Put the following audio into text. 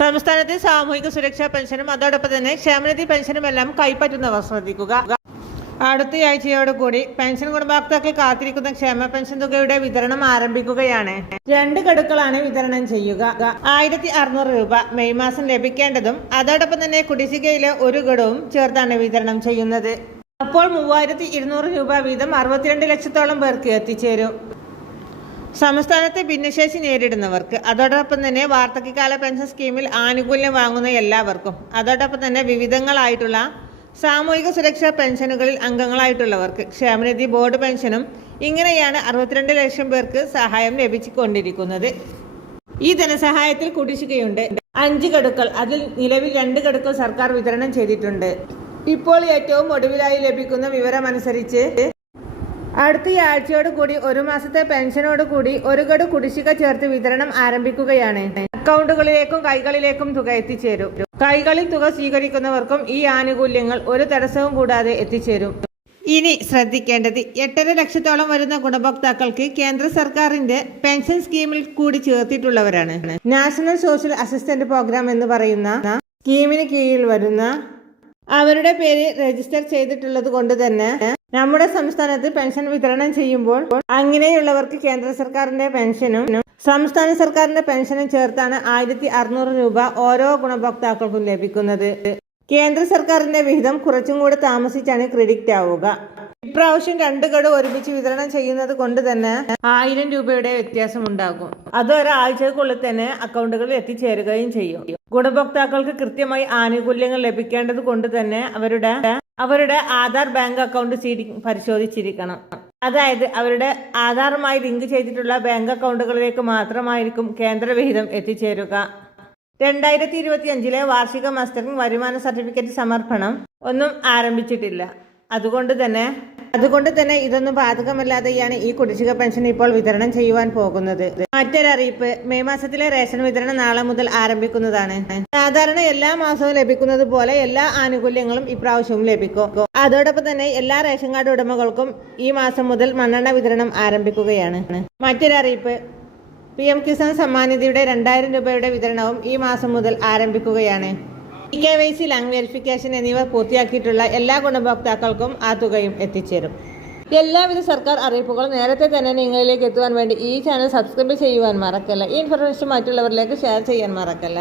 സംസ്ഥാനത്തെ സാമൂഹിക സുരക്ഷാ പെൻഷനും അതോടൊപ്പം തന്നെ ക്ഷേമനിധി പെൻഷനും എല്ലാം കൈപ്പറ്റുന്നവർ ശ്രദ്ധിക്കുക. അടുത്തയാഴ്ചയോടുകൂടി പെൻഷൻ ഗുണഭോക്താക്കൾ കാത്തിരിക്കുന്ന ക്ഷേമ പെൻഷൻ തുകയുടെ വിതരണം ആരംഭിക്കുകയാണ്. രണ്ട് ഗഡുക്കളാണ് വിതരണം ചെയ്യുക. ആയിരത്തി അറുന്നൂറ് രൂപ മെയ് മാസം ലഭിക്കേണ്ടതും അതോടൊപ്പം തന്നെ കുടിശ്ശികയിലെ ഒരു ഘടവും ചേർത്താണ് വിതരണം ചെയ്യുന്നത്. അപ്പോൾ മൂവായിരത്തി ഇരുന്നൂറ് രൂപ വീതം അറുപത്തിരണ്ട് ലക്ഷത്തോളം പേർക്ക് എത്തിച്ചേരും. സംസ്ഥാനത്തെ ഭിന്നശേഷി നേരിടുന്നവർക്ക് അതോടൊപ്പം തന്നെ വാർദ്ധക്യകാല പെൻഷൻ സ്കീമിൽ ആനുകൂല്യം വാങ്ങുന്ന എല്ലാവർക്കും അതോടൊപ്പം തന്നെ വിവിധങ്ങളായിട്ടുള്ള സാമൂഹിക സുരക്ഷാ പെൻഷനുകളിൽ അംഗങ്ങളായിട്ടുള്ളവർക്ക് ക്ഷേമനിധി ബോർഡ് പെൻഷനും ഇങ്ങനെയാണ് അറുപത്തിരണ്ട് ലക്ഷം പേർക്ക് സഹായം ലഭിച്ചുകൊണ്ടിരിക്കുന്നത്. ഈ ധനസഹായത്തിൽ കുടിശ്ശികയുണ്ട്. അഞ്ച് ഗഡുക്കൾ അതിൽ നിലവിൽ രണ്ട് ഗഡുക്കൾ സർക്കാർ വിതരണം ചെയ്തിട്ടുണ്ട്. ഇപ്പോൾ ഏറ്റവും ഒടുവിലായി ലഭിക്കുന്ന വിവരമനുസരിച്ച് അടുത്ത ആഴ്ചയോട് കൂടി ഒരു മാസത്തെ പെൻഷനോട് കൂടി ഒരു ഗഡു കുടിശ്ശിക ചേർത്ത് വിതരണം ആരംഭിക്കുകയാണ്. അക്കൗണ്ടുകളിലേക്കും കൈകളിലേക്കും തുക എത്തിച്ചേരും. കൈകളിൽ തുക സ്വീകരിക്കുന്നവർക്കും ഈ ആനുകൂല്യങ്ങൾ ഒരു തടസ്സവും കൂടാതെ എത്തിച്ചേരും. ഇനി ശ്രദ്ധിക്കേണ്ടത് എട്ടര ലക്ഷത്തോളം വരുന്ന ഗുണഭോക്താക്കൾക്ക് കേന്ദ്ര സർക്കാരിന്റെ പെൻഷൻ സ്കീമിൽ കൂടി ചേർത്തിട്ടുള്ളവരാണ്. നാഷണൽ സോഷ്യൽ അസിസ്റ്റന്റ് പ്രോഗ്രാം എന്ന് പറയുന്ന സ്കീമിന് കീഴിൽ വരുന്ന അവരുടെ പേര് രജിസ്റ്റർ ചെയ്തിട്ടുള്ളത് കൊണ്ട് തന്നെ നമ്മുടെ സംസ്ഥാനത്ത് പെൻഷൻ വിതരണം ചെയ്യുമ്പോൾ അങ്ങനെയുള്ളവർക്ക് കേന്ദ്ര സർക്കാരിന്റെ പെൻഷനും സംസ്ഥാന സർക്കാരിന്റെ പെൻഷനും ചേർത്താണ് ആയിരത്തി അറുന്നൂറ് രൂപ ഓരോ ഗുണഭോക്താക്കൾക്കും ലഭിക്കുന്നത്. കേന്ദ്ര സർക്കാരിന്റെ വിഹിതം കുറച്ചും കൂടെ താമസിച്ചാണ് ക്രെഡിറ്റ് ആവുക. ഇപ്രാവശ്യം രണ്ടു ഗഡു ഒരുമിച്ച് വിതരണം ചെയ്യുന്നത് കൊണ്ട് തന്നെ ആയിരം രൂപയുടെ വ്യത്യാസം ഉണ്ടാകും. അത് ഒരാഴ്ചക്കുള്ളിൽ തന്നെ അക്കൗണ്ടുകളിൽ എത്തിച്ചേരുകയും ചെയ്യും. ഗുണഭോക്താക്കൾക്ക് കൃത്യമായി ആനുകൂല്യങ്ങൾ ലഭിക്കേണ്ടത് കൊണ്ട് തന്നെ അവരുടെ അവരുടെ ആധാർ ബാങ്ക് അക്കൗണ്ട് പരിശോധിച്ചിരിക്കണം. അതായത് അവരുടെ ആധാറുമായി ലിങ്ക് ചെയ്തിട്ടുള്ള ബാങ്ക് അക്കൗണ്ടുകളിലേക്ക് മാത്രമായിരിക്കും കേന്ദ്രവിഹിതം എത്തിച്ചേരുക. രണ്ടായിരത്തി ഇരുപത്തി അഞ്ചിലെ വാർഷിക മസ്റ്ററിംഗ് വരുമാന സർട്ടിഫിക്കറ്റ് സമർപ്പണം ഒന്നും ആരംഭിച്ചിട്ടില്ല. അതുകൊണ്ട് തന്നെ അതുകൊണ്ട് തന്നെ ഇതൊന്നും ബാധകമല്ലാതെയാണ് ഈ കുടിശ്ശിക പെൻഷൻ ഇപ്പോൾ വിതരണം ചെയ്യുവാൻ പോകുന്നത്. മറ്റൊരറിയിപ്പ് മെയ് മാസത്തിലെ റേഷൻ വിതരണം നാളെ മുതൽ ആരംഭിക്കുന്നതാണ്. സാധാരണ എല്ലാ മാസവും ലഭിക്കുന്നത് പോലെ എല്ലാ ആനുകൂല്യങ്ങളും ഇപ്രാവശ്യവും ലഭിക്കും. അതോടൊപ്പം തന്നെ എല്ലാ റേഷൻ കാർഡ് ഉടമകൾക്കും ഈ മാസം മുതൽ മണ്ണെണ്ണ വിതരണം ആരംഭിക്കുകയാണ്. മറ്റൊരറിയിപ്പ് പി എം കിസാൻ സമ്മാനിധിയുടെ രണ്ടായിരം രൂപയുടെ വിതരണവും ഈ മാസം മുതൽ ആരംഭിക്കുകയാണ്. E K Y C land verification എന്നിവ പൂർത്തിയാക്കിയിട്ടുള്ള എല്ലാ ഗുണഭോക്താക്കൾക്കും ആ തുകയും എത്തിച്ചേരും. എല്ലാവിധ സർക്കാർ അറിയിപ്പുകളും നേരത്തെ തന്നെ നിങ്ങളിലേക്ക് എത്തുവാൻ വേണ്ടി ഈ ചാനൽ സബ്സ്ക്രൈബ് ചെയ്യുവാൻ മറക്കല്ല? ഈ ഇൻഫർമേഷൻ മറ്റുള്ളവരിലേക്ക് ഷെയർ ചെയ്യാൻ മറക്കല്ല?